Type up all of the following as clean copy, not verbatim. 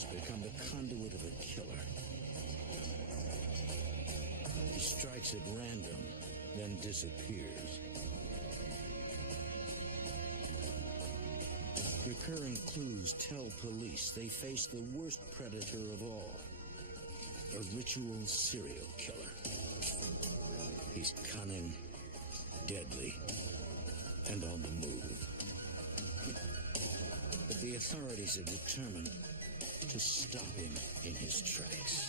doors become the conduit of a killer. He strikes at random, then disappears. Recurring clues tell police they face the worst predator of all, a ritual serial killer. He's cunning, deadly, and on the move. But the authorities are determined to stop him in his tracks.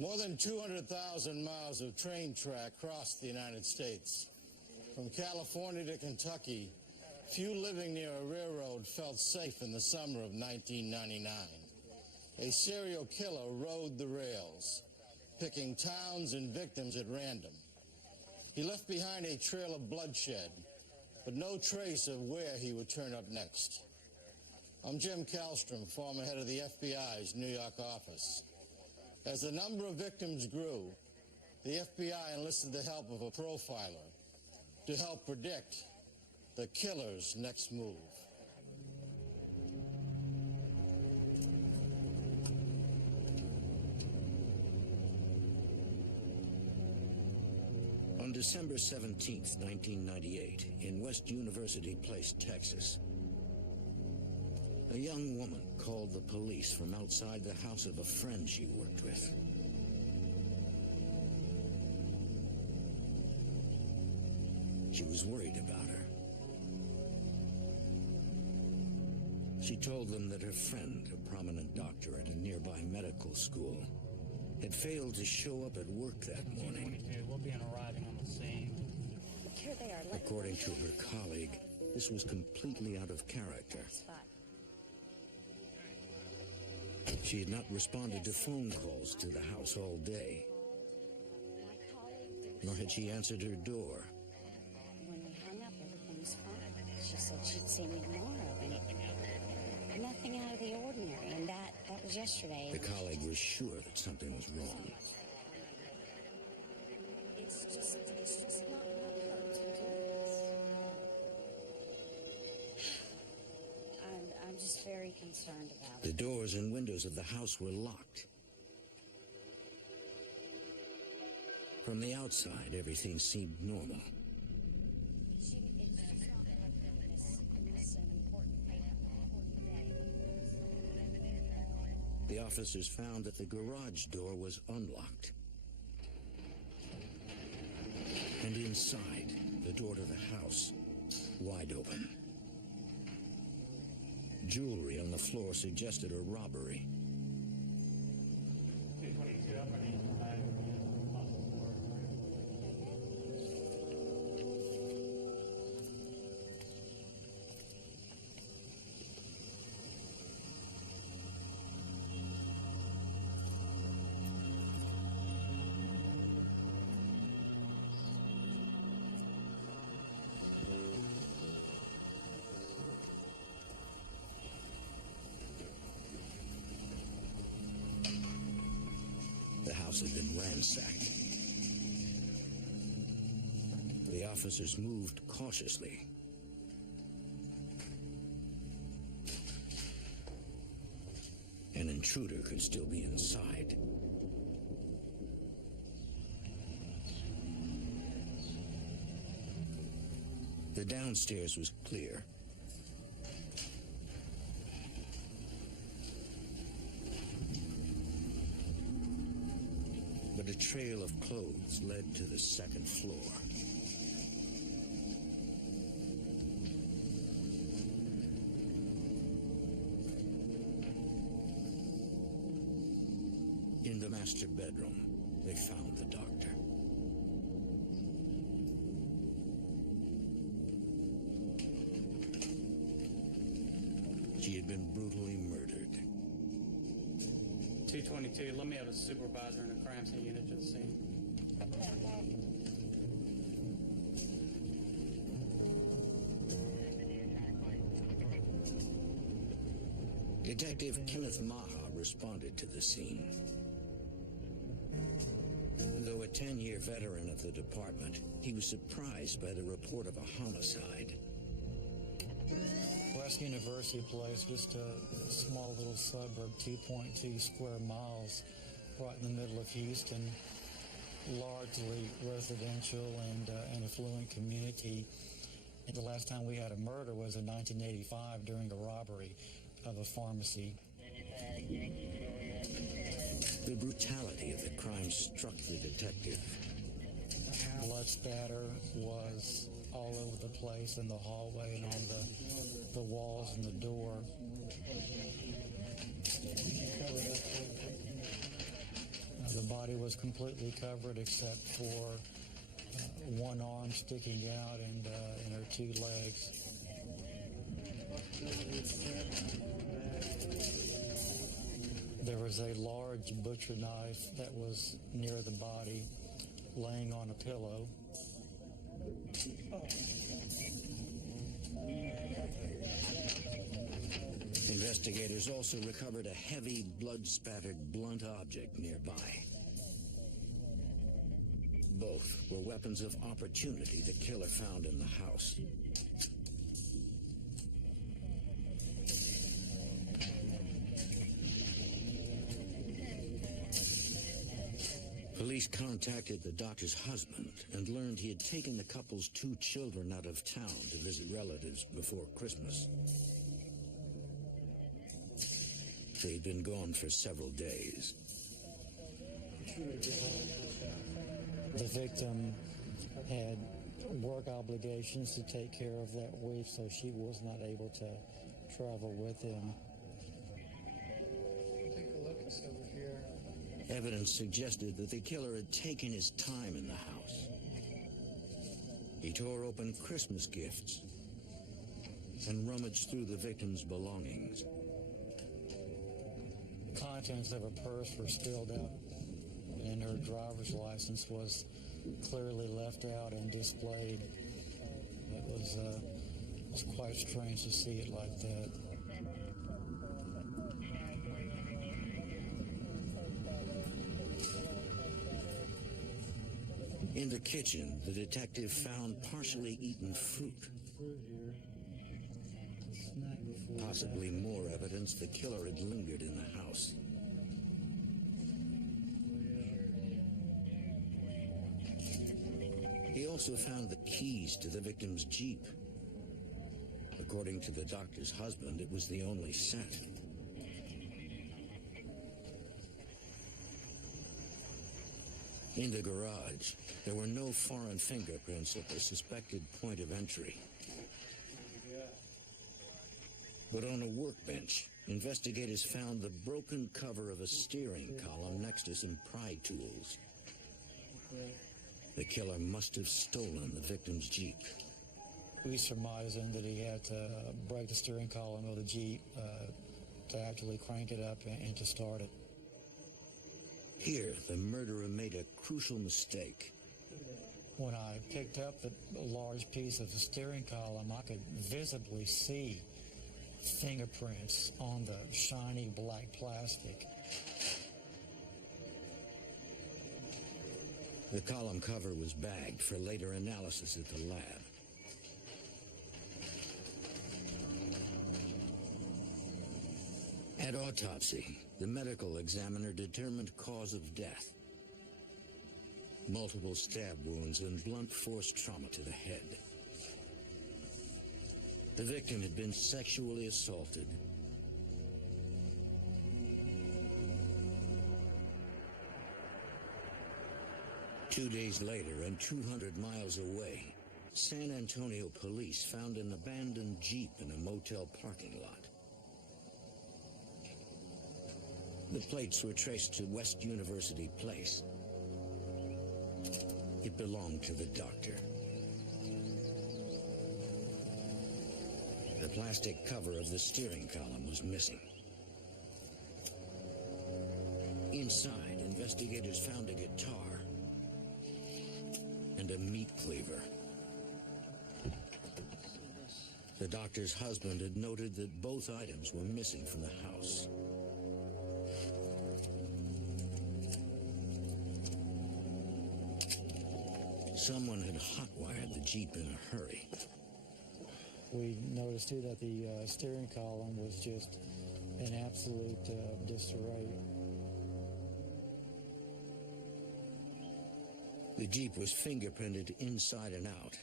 More than 200,000 miles of train track crossed the United States. From California to Kentucky, few living near a railroad felt safe in the summer of 1999. A serial killer rode the rails, picking towns and victims at random. He left behind a trail of bloodshed, but no trace of where he would turn up next. I'm Jim Kallstrom, former head of the FBI's New York office. As the number of victims grew, the FBI enlisted the help of a profiler to help predict the killer's next move. On December 17th, 1998, in West University Place, Texas, a young woman called the police from outside the house of a friend she worked with. She was worried about her. She told them that her friend, a prominent doctor at a nearby medical school, had failed to show up at work that morning. We'll be arriving on the scene. Here they are. According to her colleague, this was completely out of character. She had not responded to phone calls to the house all day, nor had she answered her door. When we hung up, everything was fine. She said she'd see me tomorrow, and nothing out of the ordinary, and that was yesterday. The colleague was sure that something was wrong. It's just not her to do this. I'm just very concerned about it. The doors and windows of the house were locked. From the outside, everything seemed normal. It's just not her in this important day. The officers found that the garage door was unlocked. And inside, the door to the house, wide open. Jewelry on the floor suggested a robbery. The house had been ransacked. The officers moved cautiously. An intruder could still be inside. The downstairs was clear. But a trail of clothes led to the second floor. In the master bedroom, they found the doctor. She had been brutally murdered. 222, let me have a supervisor and a crime scene unit to the scene. Detective Kenneth Maha responded to the scene. Though a 10-year veteran of the department, he was surprised by the report of a homicide. West University Place, just a small little suburb, 2.2 square miles, right in the middle of Houston, largely residential and an affluent community. And the last time we had a murder was in 1985 during a robbery of a pharmacy. The brutality of the crime struck the detective. Blood spatter was all over the place in the hallway and on the walls and the door. The body was completely covered except for one arm sticking out and her two legs. There was a large butcher knife that was near the body, laying on a pillow. Investigators also recovered a heavy, blood-spattered blunt object nearby. Both were weapons of opportunity the killer found in the house. Police contacted the doctor's husband and learned he had taken the couple's 2 children out of town to visit relatives before Christmas. They'd been gone for several days. The victim had work obligations to take care of that week, so she was not able to travel with him. Take a look, it's over here. Evidence suggested that the killer had taken his time in the house. He tore open Christmas gifts and rummaged through the victim's belongings. The contents of her purse were spilled out, and her driver's license was clearly left out and displayed. It was quite strange to see it like that. In the kitchen, the detective found partially eaten fruit. Possibly more evidence the killer had lingered in the house. He also found the keys to the victim's Jeep. According to the doctor's husband, it was the only set. In the garage, there were no foreign fingerprints at the suspected point of entry. But on a workbench, investigators found the broken cover of a steering column next to some pry tools. The killer must have stolen the victim's Jeep. We surmising that he had to break the steering column of the Jeep to actually crank it up and to start it. Here, the murderer made a crucial mistake. When I picked up the large piece of the steering column, I could visibly see fingerprints on the shiny black plastic. The column cover was bagged for later analysis at the lab. At autopsy, the medical examiner determined cause of death: multiple stab wounds and blunt force trauma to the head. The victim had been sexually assaulted. Two days later, and 200 miles away, San Antonio police found an abandoned Jeep in a motel parking lot. The plates were traced to West University Place. It belonged to the doctor. The plastic cover of the steering column was missing. Inside, investigators found a guitar and a meat cleaver. The doctor's husband had noted that both items were missing from the house. Someone had hotwired the Jeep in a hurry. We noticed too that the steering column was just in absolute disarray. The Jeep was fingerprinted inside and out,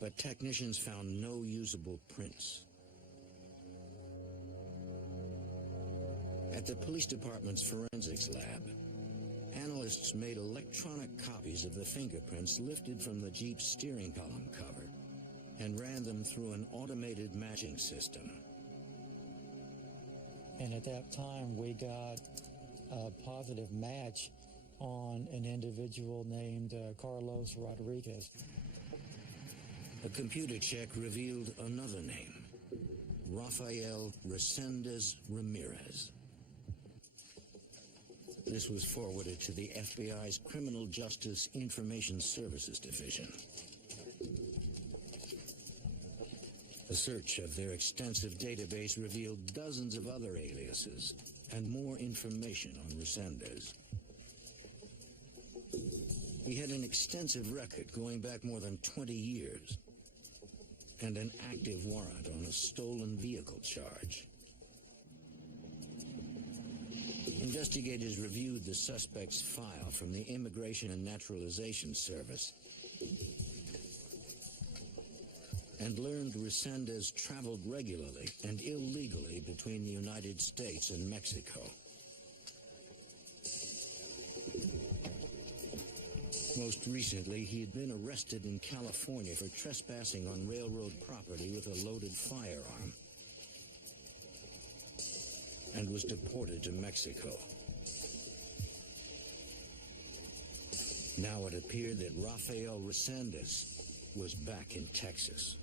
but technicians found no usable prints. At the police department's forensics lab, analysts made electronic copies of the fingerprints lifted from the Jeep's steering column cover and ran them through an automated matching system. And at that time, we got a positive match on an individual named Carlos Rodriguez. A computer check revealed another name, Rafael Resendez Ramirez. This was forwarded to the FBI's Criminal Justice Information Services Division. A search of their extensive database revealed dozens of other aliases and more information on Resendez. He had an extensive record going back more than 20 years and an active warrant on a stolen vehicle charge. Investigators reviewed the suspect's file from the Immigration and Naturalization Service and learned Resendez traveled regularly and illegally between the United States and Mexico. Most recently, he had been arrested in California for trespassing on railroad property with a loaded firearm and was deported to Mexico. Now it appeared that Rafael Resendez was back in Texas.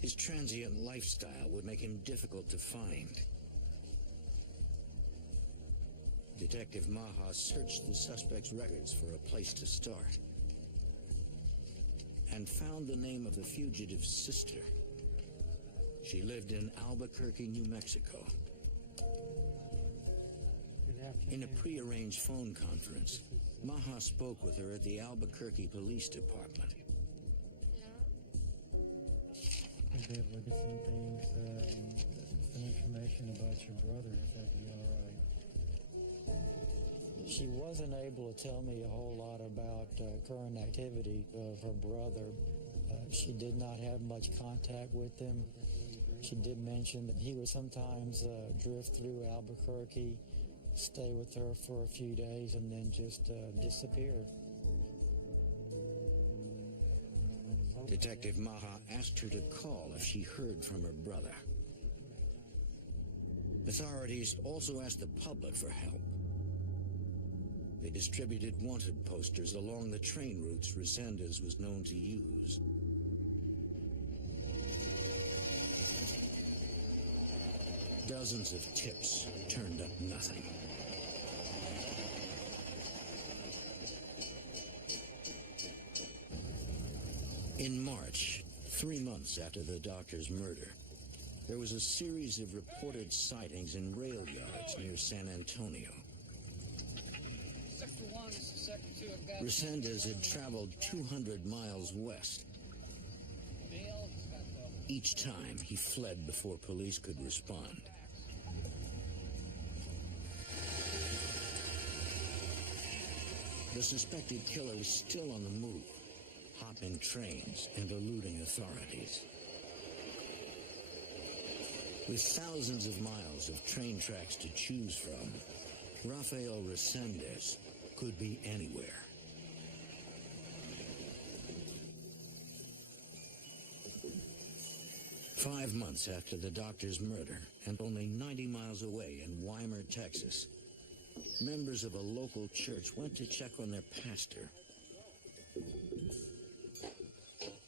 His transient lifestyle would make him difficult to find. Detective Maha searched the suspect's records for a place to start and found the name of the fugitive's sister. She lived in Albuquerque, New Mexico. In a prearranged phone conference, Maha spoke with her at the Albuquerque Police Department. I'd be able to get some things, some information about your brother, if that'd be all right. She wasn't able to tell me a whole lot about current activity of her brother. She did not have much contact with him. She did mention that he would sometimes drift through Albuquerque, stay with her for a few days, and then just disappear. Detective Maha asked her to call if she heard from her brother. Authorities also asked the public for help. They distributed wanted posters along the train routes Resendez was known to use. Dozens of tips turned up nothing. In March, 3 months after the doctor's murder, there was a series of reported sightings in rail yards near San Antonio. Resendez had traveled 200 miles west. Each time, he fled before police could respond. The suspected killer was still on the move, hopping trains and eluding authorities. With thousands of miles of train tracks to choose from, Rafael Resendez could be anywhere. Five months after the doctor's murder, and only 90 miles away in Weimar, Texas, members of a local church went to check on their pastor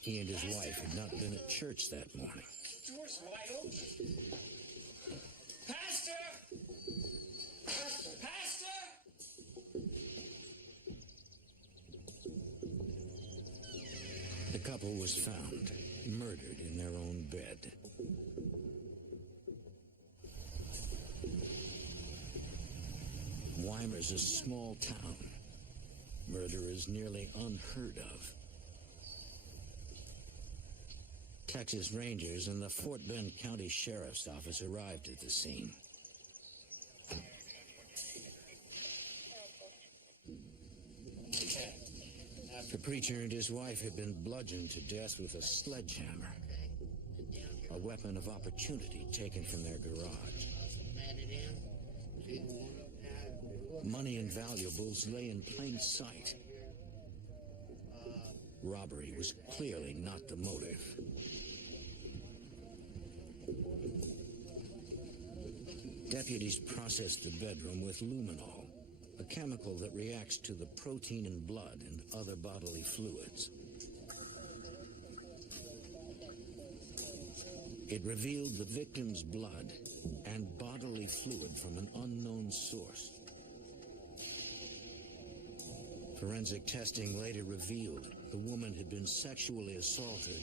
He and his wife had not been at church that morning. Door's wide open. Pastor! Pastor! The couple was found, murdered in their own bed. Weimer's a small town. Murder is nearly unheard of. Texas Rangers and the Fort Bend County Sheriff's Office arrived at the scene. The preacher and his wife had been bludgeoned to death with a sledgehammer, a weapon of opportunity taken from their garage. Money and valuables lay in plain sight. Robbery was clearly not the motive. Deputies processed the bedroom with luminol, a chemical that reacts to the protein in blood and other bodily fluids. It revealed the victim's blood and bodily fluid from an unknown source. Forensic testing later revealed the woman had been sexually assaulted.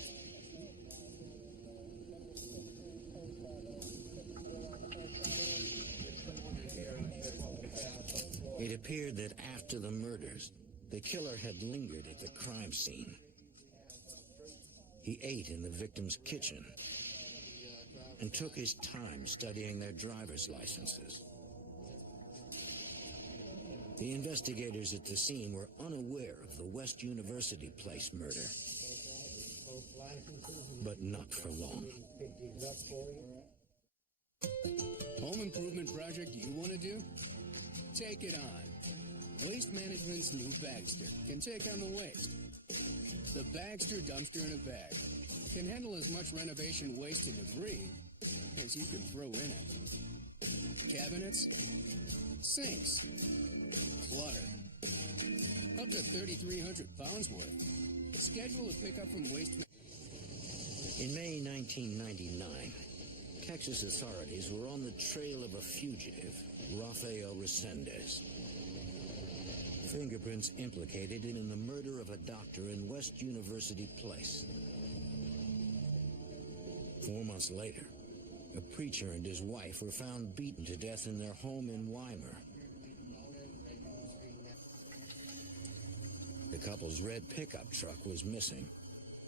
It appeared that after the murders, the killer had lingered at the crime scene. He ate in the victim's kitchen and took his time studying their driver's licenses. The investigators at the scene were unaware of the West University Place murder, but not for long. Home improvement project you want to do? Take it on. Waste Management's new Bagster can take on the waste. The Bagster dumpster in a bag can handle as much renovation waste and debris as you can throw in it. Cabinets, sinks, clutter. Up to 3,300 pounds worth. Schedule a pickup from Waste Management. In May 1999, Texas authorities were on the trail of a fugitive, Rafael Resendez. Fingerprints implicated him in the murder of a doctor in West University Place. 4 months later, a preacher and his wife were found beaten to death in their home in Weimar. The couple's red pickup truck was missing,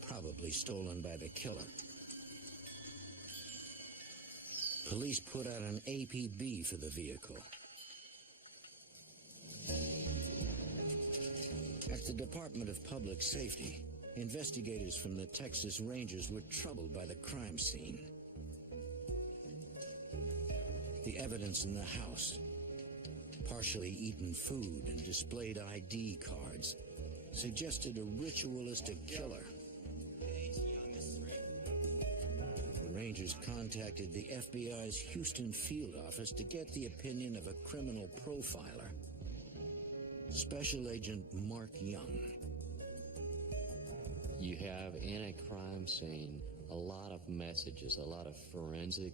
probably stolen by the killer. Police put out an APB for the vehicle. At the Department of Public Safety, investigators from the Texas Rangers were troubled by the crime scene. The evidence in the house, partially eaten food and displayed ID cards, suggested a ritualistic killer. The Rangers contacted the FBI's Houston field office to get the opinion of a criminal profiler, Special Agent Mark Young. You have in a crime scene a lot of messages, a lot of forensic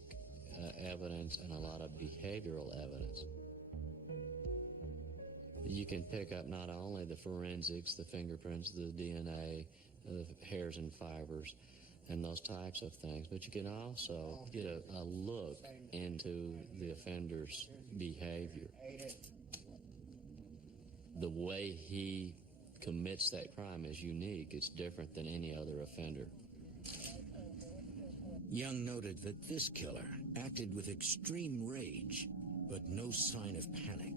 evidence, and a lot of behavioral evidence. You can pick up not only the forensics, the fingerprints, the DNA, the hairs and fibers, and those types of things, but you can also get a look into the offender's behavior. The way he commits that crime is unique. It's different than any other offender. Young noted that this killer acted with extreme rage, but no sign of panic.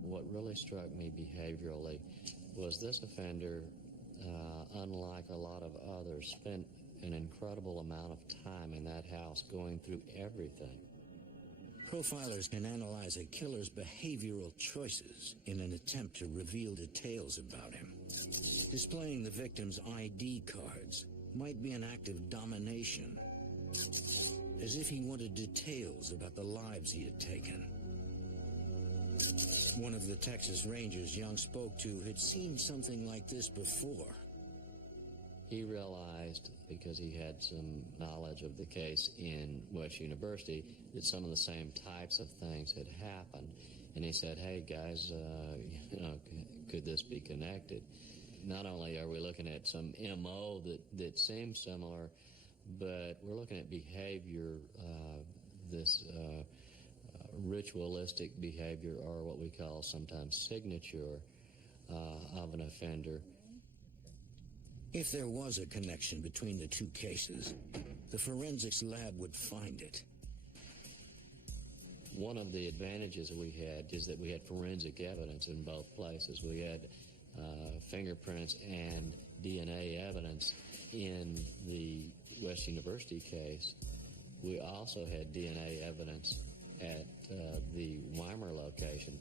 What really struck me behaviorally was this offender, unlike a lot of others, spent an incredible amount of time in that house going through everything. Profilers can analyze a killer's behavioral choices in an attempt to reveal details about him. Displaying the victim's ID cards might be an act of domination, as if he wanted details about the lives he had taken. One of the Texas Rangers Young spoke to had seen something like this before. He realized, because he had some knowledge of the case in West University, that some of the same types of things had happened. And he said, hey, guys, could this be connected? Not only are we looking at some MO that seems similar, but we're looking at behavior, this ritualistic behavior, or what we call sometimes signature of an offender. If there was a connection between the two cases, the forensics lab would find it. One of the advantages we had is that we had forensic evidence in both places. We had fingerprints and DNA evidence in the West University case. We also had DNA evidence at the Weimar location.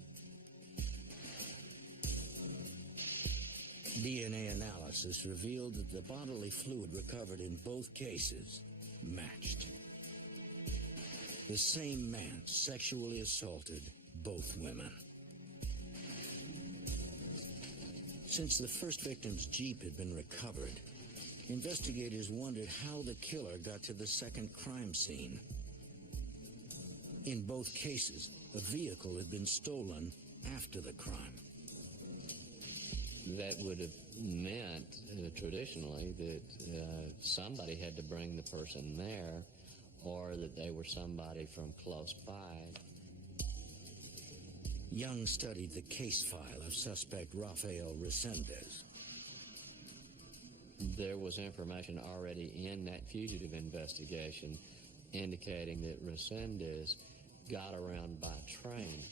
DNA analysis revealed that the bodily fluid recovered in both cases matched. The same man sexually assaulted both women. Since the first victim's Jeep had been recovered, investigators wondered how the killer got to the second crime scene. In both cases, a vehicle had been stolen after the crime. That would have meant, traditionally, that somebody had to bring the person there, or that they were somebody from close by. Young studied the case file of suspect Rafael Resendez. There was information already in that fugitive investigation indicating that Resendez got around by train.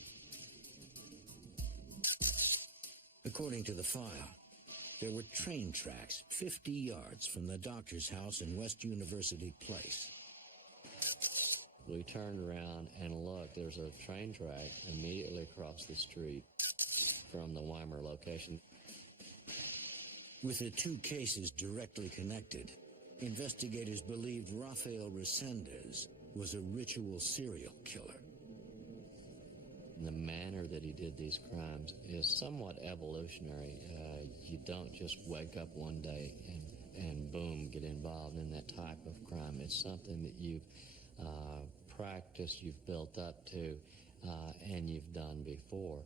According to the file, there were train tracks 50 yards from the doctor's house in West University Place. We turned around and looked. There's a train track immediately across the street from the Weimar location. With the two cases directly connected, investigators believed Rafael Resendez was a ritual serial killer. The manner that he did these crimes is somewhat evolutionary. You don't just wake up one day and boom, get involved in that type of crime. It's something that you've practiced, you've built up to, and you've done before.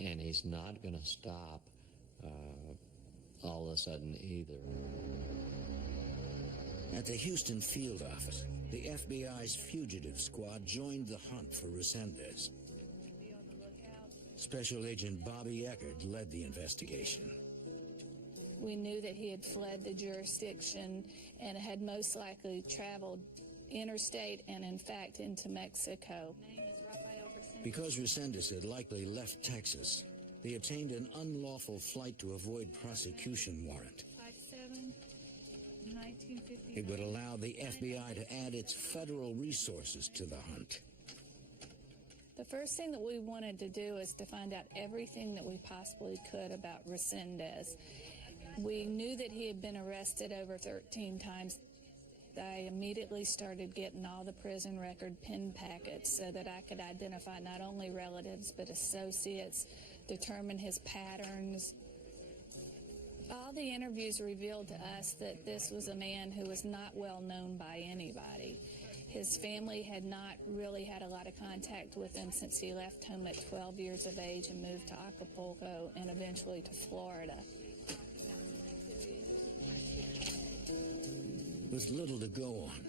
And he's not going to stop all of a sudden either. At the Houston field office, the FBI's fugitive squad joined the hunt for Resendez. Special Agent Bobby Eckert led the investigation. We knew that he had fled the jurisdiction and had most likely traveled interstate and, in fact, into Mexico. Because Resendez had likely left Texas, they obtained an unlawful flight to avoid prosecution warrant. 5/7/1959. It would allow the FBI to add its federal resources to the hunt. The first thing that we wanted to do is to find out everything that we possibly could about Resendez. We knew that he had been arrested over 13 times. I immediately started getting all the prison record pin packets so that I could identify not only relatives but associates, determine his patterns. All the interviews revealed to us that this was a man who was not well known by anybody. His family had not really had a lot of contact with him since he left home at 12 years of age and moved to Acapulco and eventually to Florida. With little to go on,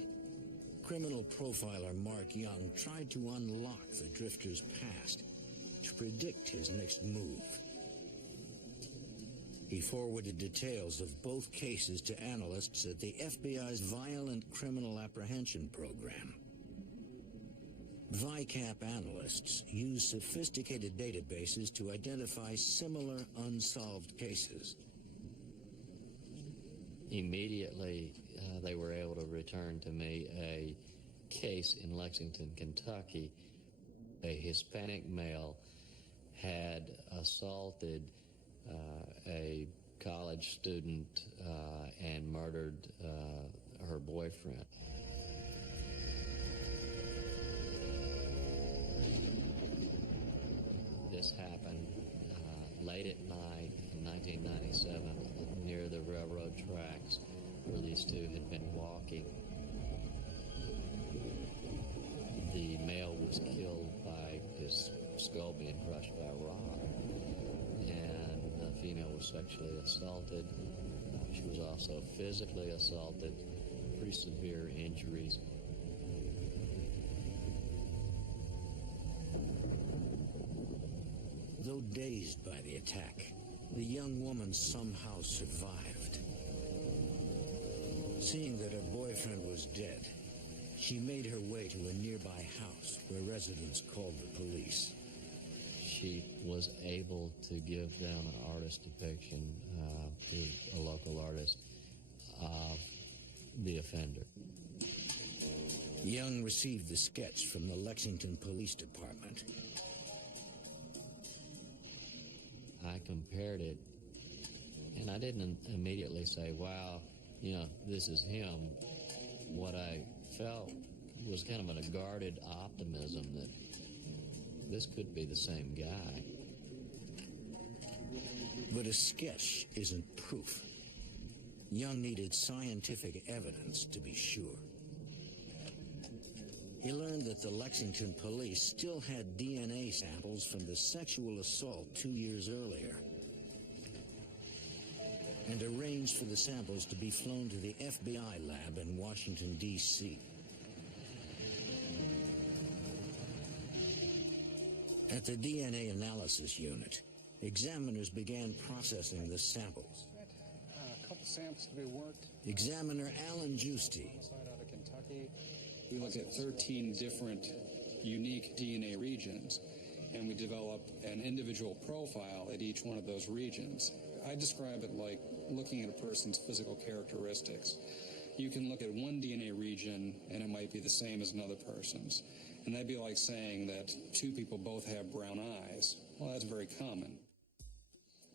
criminal profiler Mark Young tried to unlock the drifter's past to predict his next move. He forwarded details of both cases to analysts at the FBI's Violent Criminal Apprehension Program. VICAP analysts use sophisticated databases to identify similar unsolved cases. Immediately, they were able to return to me a case in Lexington, Kentucky. A Hispanic male had assaulted a college student and murdered her boyfriend. this happened late at night in 1997 near the railroad tracks where these two had been walking. The male was killed by his skull being crushed by a rock, and the female was sexually assaulted. She was also physically assaulted, pretty severe injuries. Though dazed by the attack, the young woman somehow survived. Seeing that her boyfriend was dead, she made her way to a nearby house where residents called the police. She was able to give them an artist depiction to a local artist of the offender. Young received the sketch from the Lexington Police Department. I compared it, and I didn't immediately say, wow, you know, this is him. What I felt was kind of a guarded optimism that this could be the same guy. But a sketch isn't proof. Young needed scientific evidence to be sure. He learned that the Lexington police still had DNA samples from the sexual assault 2 years earlier, and arranged for the samples to be flown to the FBI lab in Washington, D.C. At the DNA analysis unit, examiners began processing the samples. A couple samples to be worked. Examiner Alan Giusti. Out of Kentucky. We look at 13 different unique DNA regions, and we develop an individual profile at each one of those regions. I describe it like looking at a person's physical characteristics. You can look at one DNA region, and it might be the same as another person's. And that'd be like saying that two people both have brown eyes. Well, that's very common.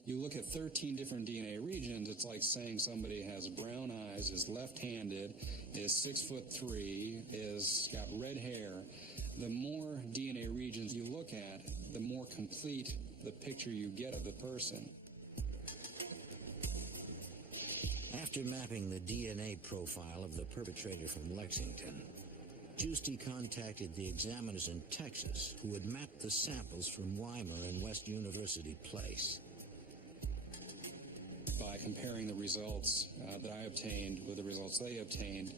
You look at 13 different DNA regions, it's like saying somebody has brown eyes, is left-handed, is 6'3", is got red hair. The more DNA regions you look at, the more complete the picture you get of the person. After mapping the DNA profile of the perpetrator from Lexington, Giusti contacted the examiners in Texas who had mapped the samples from Weimar and West University Place. By comparing the results that I obtained with the results they obtained,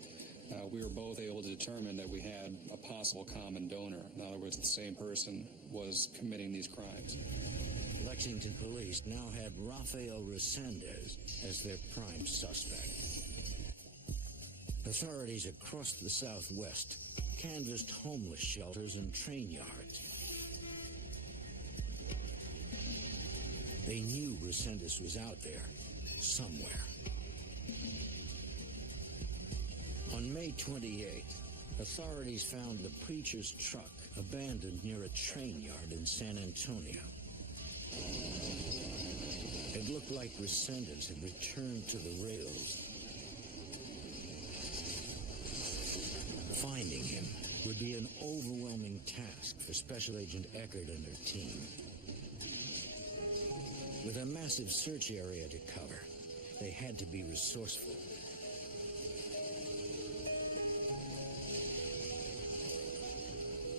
we were both able to determine that we had a possible common donor. In other words, the same person was committing these crimes. Lexington police now had Rafael Resendez as their prime suspect. Authorities across the Southwest canvassed homeless shelters and train yards. They knew Resendez was out there, somewhere. On May 28th, authorities found the preacher's truck abandoned near a train yard in San Antonio. It looked like Resendez had returned to the rails. Finding him would be an overwhelming task for Special Agent Eckert and her team. With a massive search area to cover, they had to be resourceful.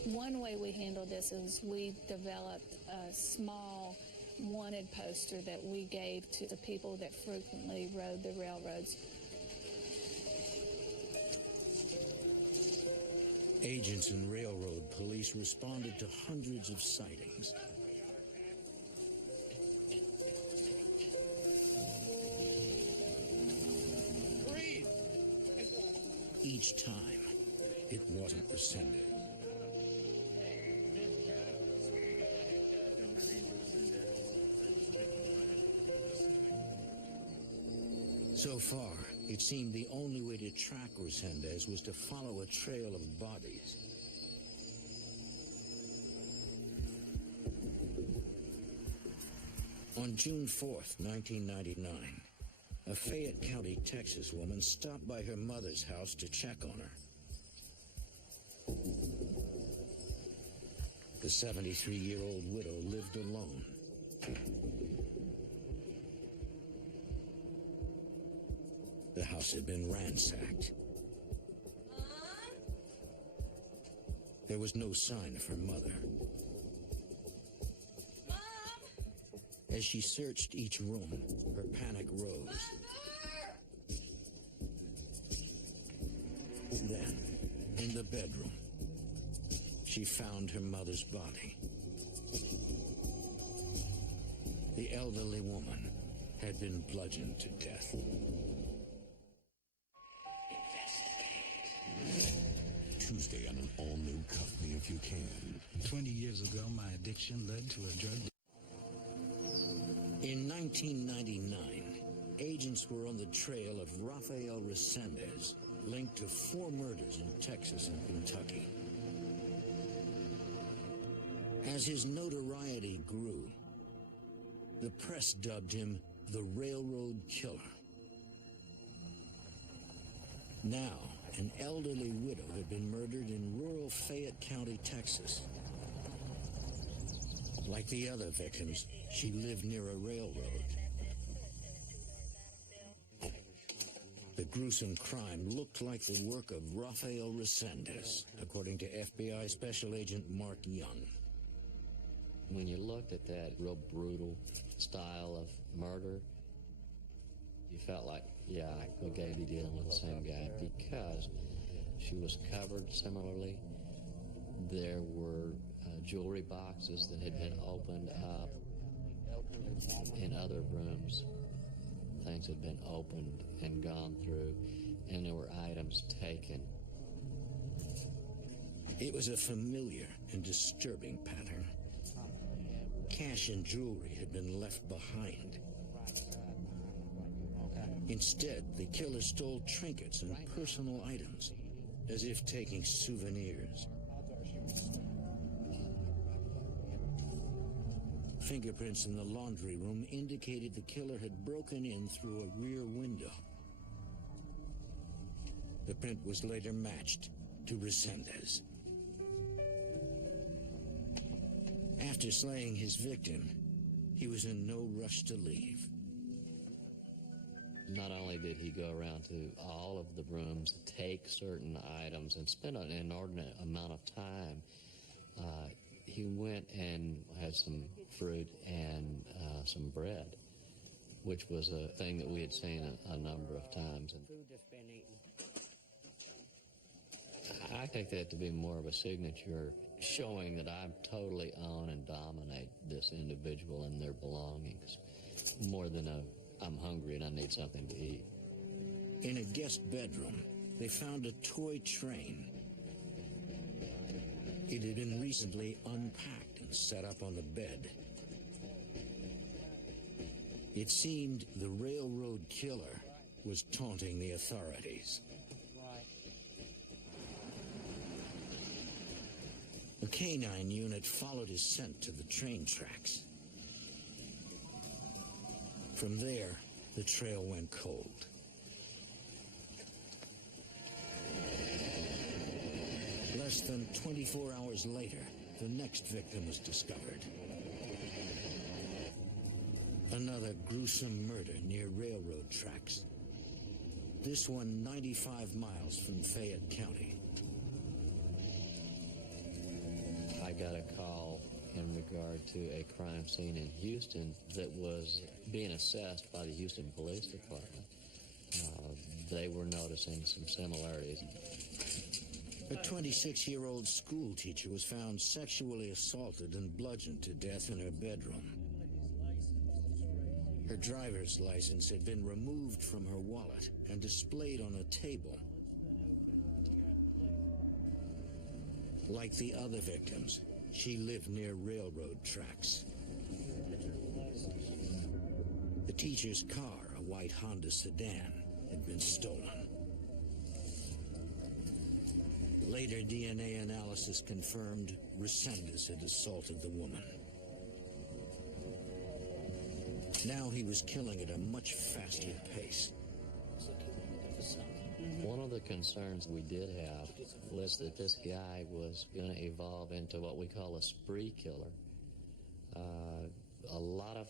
One way we handled this is we developed a small wanted poster that we gave to the people that frequently rode the railroads. Agents and railroad police responded to hundreds of sightings. Each time, it wasn't Resendez. So far, it seemed the only way to track Resendez was to follow a trail of bodies. On June 4th, 1999, a Fayette County, Texas woman stopped by her mother's house to check on her. The The 73-year-old widow lived alone. The house had been ransacked. There was no sign of her mother. As she searched each room, her panic rose. Then, in the bedroom, she found her mother's body. The elderly woman had been bludgeoned to death. Tuesday on an all-new Cuff Me If You Can. 20 years ago, my addiction led to a drug. In 1999, agents were on the trail of Rafael Resendez, linked to 4 murders in Texas and Kentucky. As his notoriety grew, the press dubbed him the Railroad Killer. Now, an elderly widow had been murdered in rural Fayette County, Texas. Like the other victims, she lived near a railroad. The gruesome crime looked like the work of Rafael Resendez, according to FBI Special Agent Mark Young. When you looked at that real brutal style of murder, you felt like, yeah, we gotta be dealing with the same guy, because she was covered similarly. There were jewelry boxes that had been opened up in other rooms. Things had been opened and gone through, and there were items taken. It was a familiar and disturbing pattern. Cash and jewelry had been left behind. Instead, the killer stole trinkets and personal items, as if taking souvenirs. Fingerprints in the laundry room indicated the killer had broken in through a rear window. The print was later matched to Resendez. After slaying his victim, he was in no rush to leave. Not only did he go around to all of the rooms, take certain items, and spend an inordinate amount of time, he went and had some fruit and some bread, which was a thing that we had seen a number of times. And Food that's been eaten. I take that to be more of a signature showing that I totally own and dominate this individual and their belongings, more than I'm hungry and I need something to eat. In a guest bedroom, they found a toy train. It had been recently unpacked and set up on the bed. It seemed the railroad killer was taunting the authorities. A canine unit followed his scent to the train tracks. From there, the trail went cold. Less than 24 hours later, the next victim was discovered. Another gruesome murder near railroad tracks. This one 95 miles from Fayette County. I got a call in regard to a crime scene in Houston that was being assessed by the Houston Police Department. They were noticing some similarities. A 26-year-old school teacher was found sexually assaulted and bludgeoned to death in her bedroom. Her driver's license had been removed from her wallet and displayed on a table. Like the other victims, she lived near railroad tracks. The teacher's car, a white Honda sedan, had been stolen. Later DNA analysis confirmed Resendez had assaulted the woman. Now he was killing at a much faster pace. One of the concerns we did have was that this guy was going to evolve into what we call a spree killer. A lot of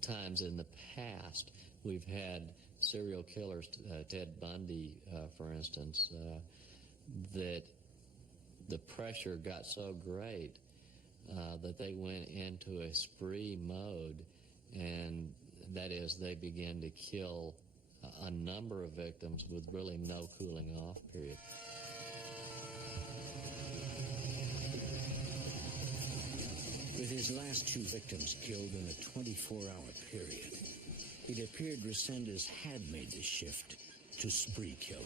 times in the past, we've had serial killers, Ted Bundy, for instance, that the pressure got so great that they went into a spree mode, and that is they began to kill a number of victims with really no cooling off period. With his last 2 victims killed in a 24-hour period, it appeared Resendez had made the shift to spree killer.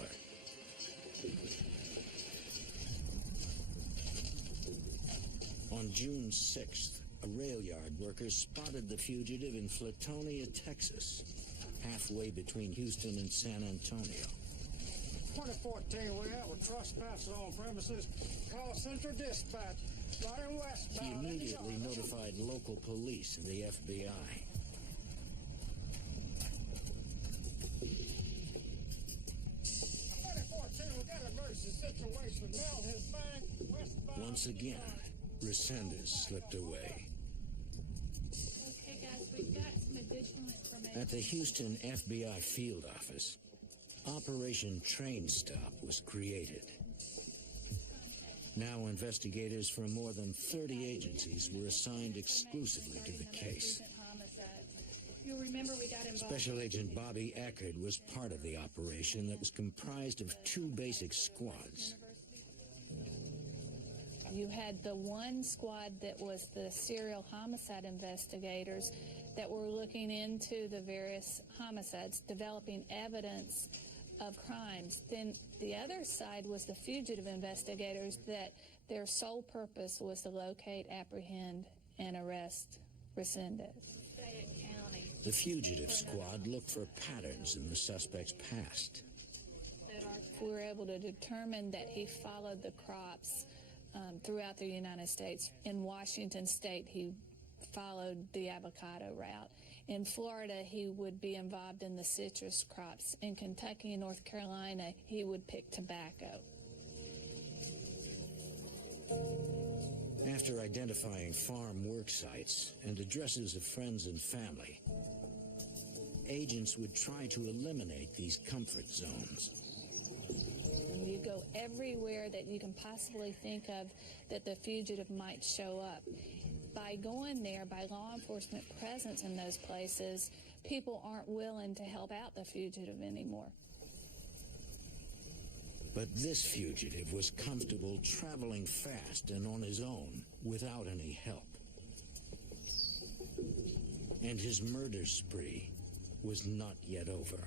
On June 6th, a rail yard worker spotted the fugitive in Flatonia, Texas, halfway between Houston and San Antonio. 2014, we have a trespass on premises. Call Central Dispatch, running westbound. He immediately notified local police and the FBI. Once again, Resendez slipped away. Okay, guys, we've got some additional information. At the Houston FBI field office, Operation Train Stop was created. Now investigators from more than 30 agencies were assigned exclusively to the case. You'll remember we got involved. Special Agent Bobby Eckert was part of the operation that was comprised of 2 basic squads. You had the one squad that was the serial homicide investigators that were looking into the various homicides, developing evidence of crimes. Then the other side was the fugitive investigators that their sole purpose was to locate, apprehend, and arrest Resendez. The fugitive squad looked for patterns in the suspect's past. We were able to determine that he followed the crops throughout the United States. In Washington State, he followed the avocado route. In Florida, he would be involved in the citrus crops. In Kentucky and North Carolina, he would pick tobacco. After identifying farm work sites and addresses of friends and family, agents would try to eliminate these comfort zones. You go everywhere that you can possibly think of that the fugitive might show up. By going there, by law enforcement presence in those places, people aren't willing to help out the fugitive anymore. But this fugitive was comfortable traveling fast and on his own without any help. And his murder spree was not yet over.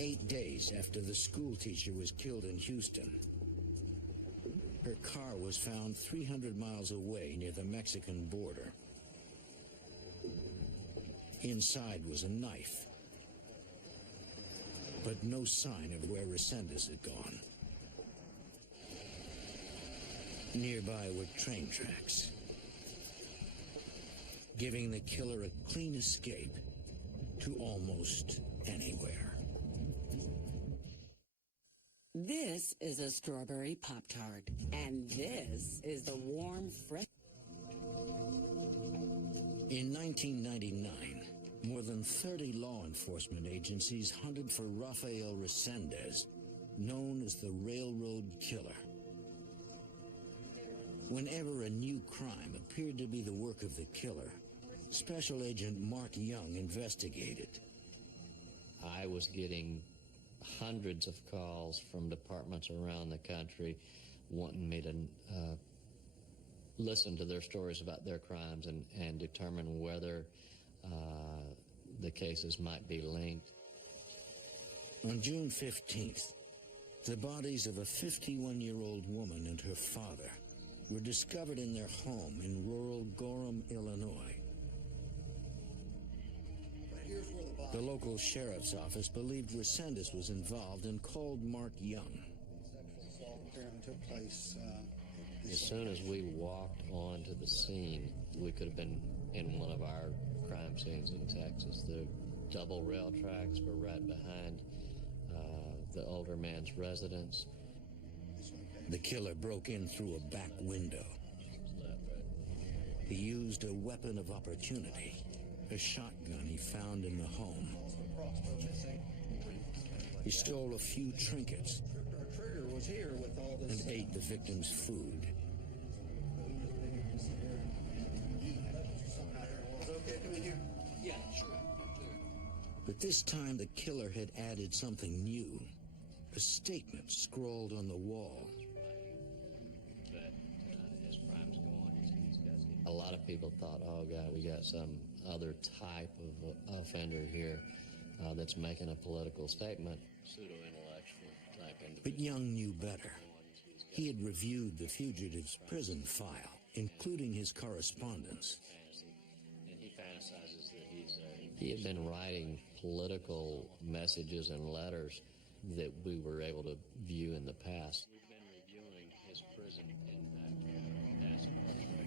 8 days after the school teacher was killed in Houston, her car was found 300 miles away near the Mexican border. Inside was a knife, but no sign of where Resendez had gone. Nearby were train tracks, giving the killer a clean escape to almost anywhere. This is a strawberry Pop-Tart, and this is the warm, fresh... In 1999, more than 30 law enforcement agencies hunted for Rafael Resendez, known as the Railroad Killer. Whenever a new crime appeared to be the work of the killer, Special Agent Mark Young investigated. I was getting hundreds of calls from departments around the country wanting me to listen to their stories about their crimes and determine whether the cases might be linked. On June 15th, the bodies of a 51-year-old woman and her father were discovered in their home in rural Gorham, Illinois. The local sheriff's office believed Resendez was involved and called Mark Young. Took place. As soon as we walked onto the scene, we could have been in one of our crime scenes in Texas. The double rail tracks were right behind the older man's residence. The killer broke in through a back window. He used a weapon of opportunity, a shotgun he found in the home. He stole a few trinkets and ate the victim's food. But this time the killer had added something new, a statement scrawled on the wall. A lot of people thought, oh God, we got some other type of offender here that's making a political statement. Pseudo-intellectual type individual. But Young knew better. He had reviewed the fugitive's prison file, including his correspondence. And he fantasizes that he had been writing political messages and letters that we were able to view in the past. We've been reviewing his prison impact.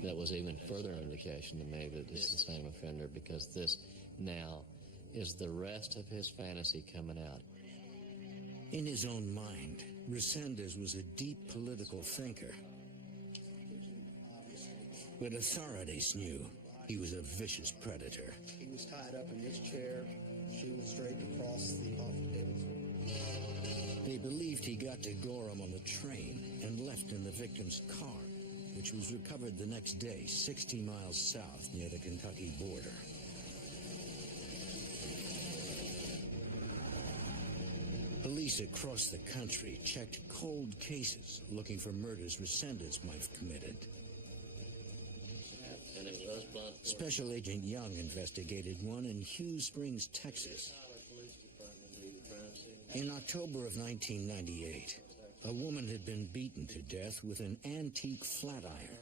That was even further indication to me that it's the same offender, because this now is the rest of his fantasy coming out. In his own mind, Resendez was a deep political thinker. But authorities knew he was a vicious predator. He was tied up in this chair. She was draped across the coffee table. They believed he got to Gorham on a train and left in the victim's car, which was recovered the next day 60 miles south near the Kentucky border. Police across the country checked cold cases looking for murders Resendez might have committed. And it was blunt. Special Agent Young investigated one in Hughes Springs, Texas. In October of 1998, a woman had been beaten to death with an antique flat iron.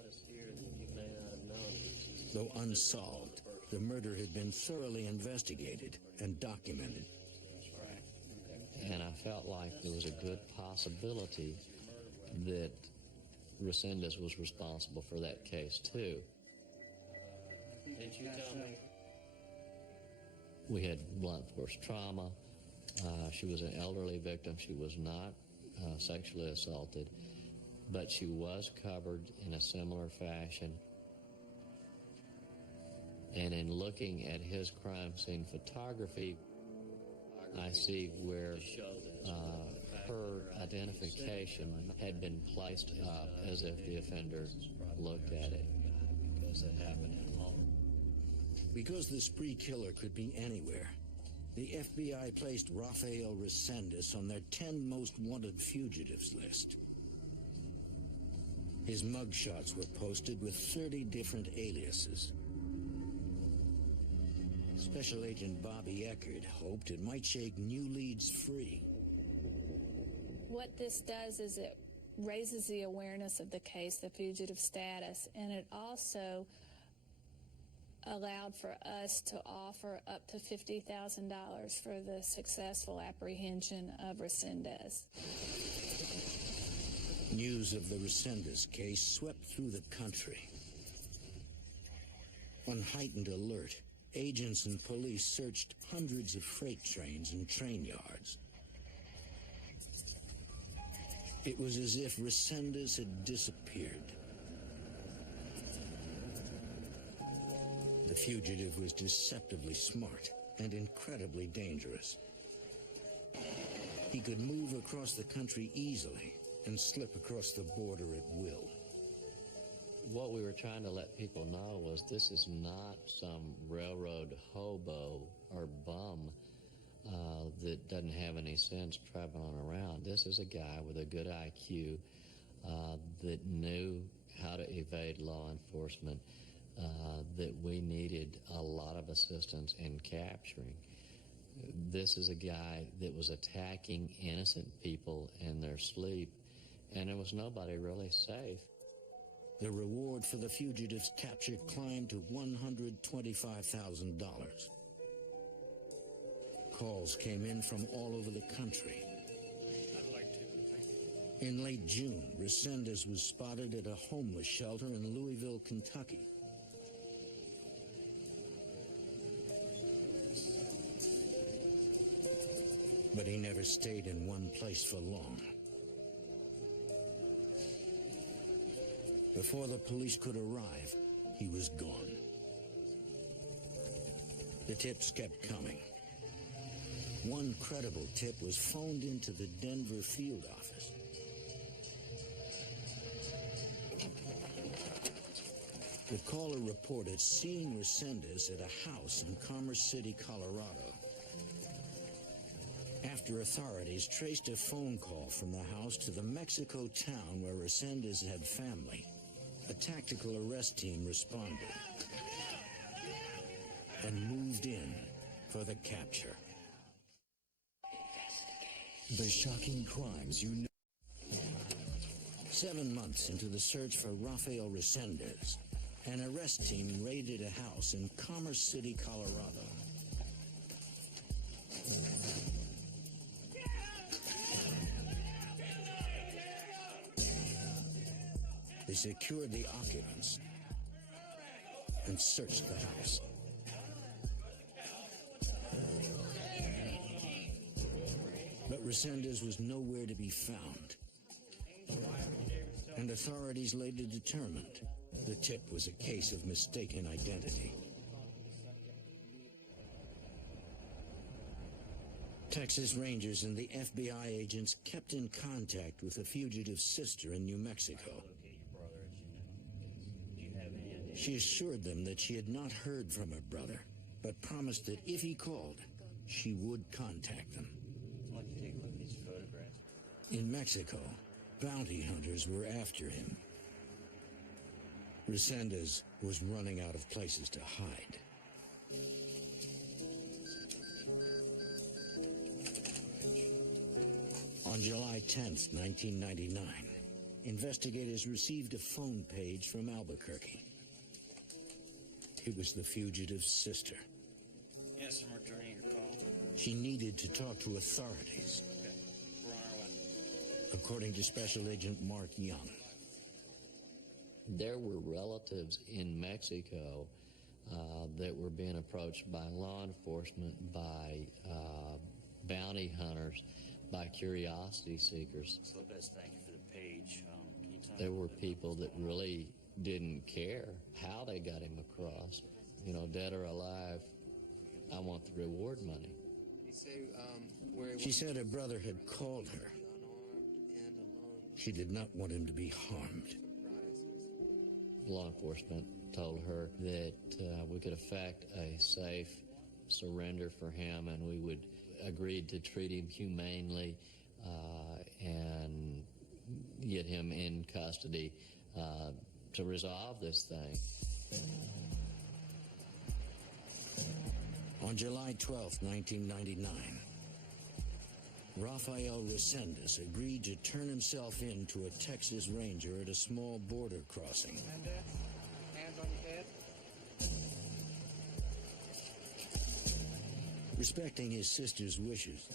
Though unsolved, the murder had been thoroughly investigated and documented. And I felt like there was a good possibility that Resendez was responsible for that case, too. Didn't you tell me? We had blunt force trauma. She was an elderly victim. She was not sexually assaulted, but she was covered in a similar fashion. And in looking at his crime scene photography, I see where her identification had been placed up as if the offender looked at it, because it happened at home. Because the spree killer could be anywhere, the FBI placed Rafael Resendez on their 10 most wanted fugitives list. His mugshots were posted with 30 different aliases. Special Agent Bobby Eckert hoped it might shake new leads free. What this does is it raises the awareness of the case, the fugitive status, and it also allowed for us to offer up to $50,000 for the successful apprehension of Resendez. News of the Resendez case swept through the country. On heightened alert, agents and police searched hundreds of freight trains and train yards. It was as if Resendez had disappeared. The fugitive was deceptively smart and incredibly dangerous. He could move across the country easily and slip across the border at will. What we were trying to let people know was this is not some railroad hobo or bum that doesn't have any sense traveling around. This is a guy with a good IQ that knew how to evade law enforcement, that we needed a lot of assistance in capturing. This is a guy that was attacking innocent people in their sleep, and there was nobody really safe. The reward for the fugitive's capture climbed to $125,000. Calls came in from all over the country. In late June, Resendez was spotted at a homeless shelter in Louisville, Kentucky. But he never stayed in one place for long. Before the police could arrive, he was gone. The tips kept coming. One credible tip was phoned into the Denver field office. The caller reported seeing Resendez at a house in Commerce City, Colorado. After authorities traced a phone call from the house to the Mexico town where Resendez had family, a tactical arrest team responded and moved in for the capture. The shocking crimes you know. 7 months into the search for Rafael Resendez, an arrest team raided a house in Commerce City, Colorado. They secured the occupants and searched the house. But Resendez was nowhere to be found. And authorities later determined the tip was a case of mistaken identity. Texas Rangers and the FBI agents kept in contact with the fugitive's sister in New Mexico. She assured them that she had not heard from her brother, but promised that if he called, she would contact them. I'd like to take a look at these photographs. In Mexico, bounty hunters were after him. Resendez was running out of places to hide. On July 10th, 1999, investigators received a phone page from Albuquerque. It was the fugitive's sister. Yes, I'm returning your call. She needed to talk to authorities. Okay. We're on our way. According to Special Agent Mark Young. There were relatives in Mexico that were being approached by law enforcement, by bounty hunters, by curiosity seekers. So Lopez, thank you for the page. Can you tell There me were people that really didn't care how they got him across. You know, dead or alive, I want the reward money. Did he say where he She was? said her brother had called her. Unarmed and alone. She did not want him to be harmed. Law enforcement told her that we could effect a safe surrender for him, and we would agree to treat him humanely and get him in custody to resolve this thing. On July 12th, 1999, Rafael Resendez agreed to turn himself in to a Texas Ranger at a small border crossing. Hands on your head. Respecting his sister's wishes,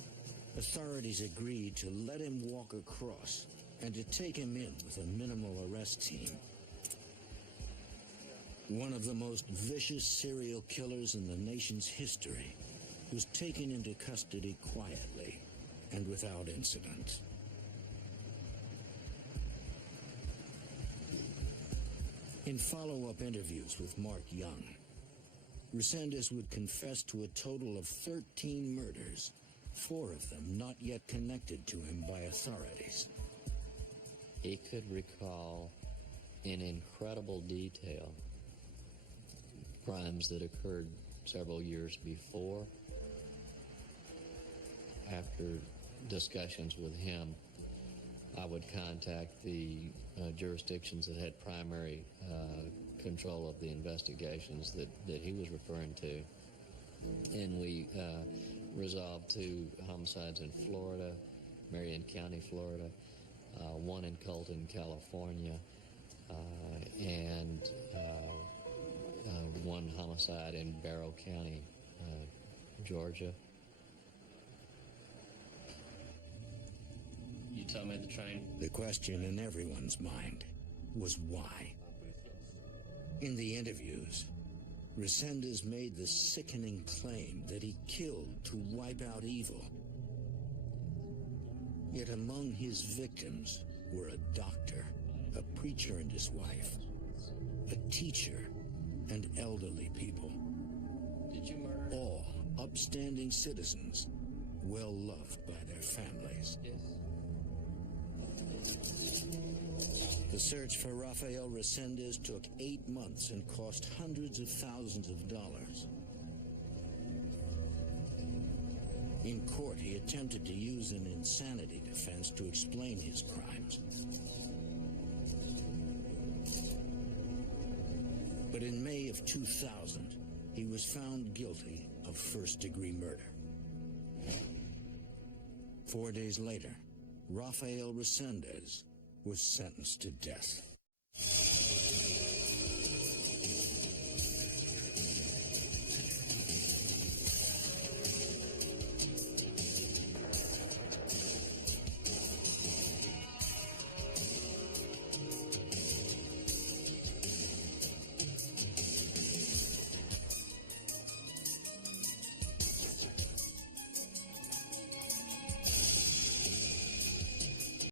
authorities agreed to let him walk across and to take him in with a minimal arrest team. One of the most vicious serial killers in the nation's history was taken into custody quietly and without incident. In follow-up interviews with Mark Young, Resendez would confess to a total of 13 murders, 4 of them not yet connected to him by authorities. He could recall in incredible detail crimes that occurred several years before. After discussions with him, I would contact the jurisdictions that had primary control of the investigations that he was referring to. And we resolved 2 homicides in Florida, Marion County, Florida, 1 in Colton, California, and 1 homicide in Barrow County, Georgia. You tell me the train. The question in everyone's mind was why. In the interviews, Resendez made the sickening claim that he killed to wipe out evil. Yet among his victims were a doctor, a preacher and his wife, a teacher, and elderly people. Did you murder? All upstanding citizens, well loved by their families. The search for Rafael Resendez took 8 months and cost hundreds of thousands of dollars. In court, he attempted to use an insanity defense to explain his crimes. But in May of 2000, he was found guilty of first-degree murder. 4 days later, Rafael Resendez was sentenced to death.